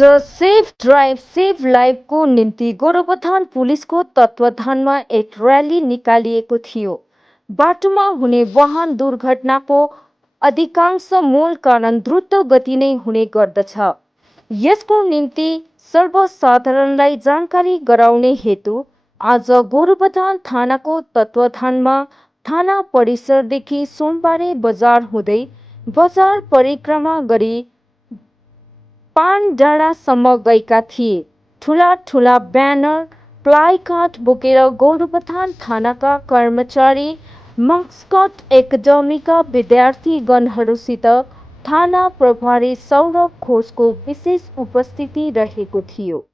आज safe drive save लाइफको निम्ति गोरुबथान पुलिसको तत्वावधानमा एक र्याली निकालिएको थियो। बाटोमा हुने वाहन दुर्घटनाको अधिकांश मूल कारण द्रुत गति नै हुने गर्दछ। यसको निम्ति सर्वसाधारणलाई जानकारी गराउने हेतु आज गोरुबथान थानाको तत्वावधानमा थाना परिसरदेखि सोमबारे बजार हुँदै बजार परिक्रमा गरी पान डाँडासम्म गएका थिए। ठुला ठुला ब्यानर प्लाइकार्ड बोकेर गोरुबथान थानाका कर्मचारी, मस्कट एकाडेमीका विद्यार्थीगणहरूसित थाना प्रभारी सौरभ घोषको विशेष उपस्थिति रहेको थियो।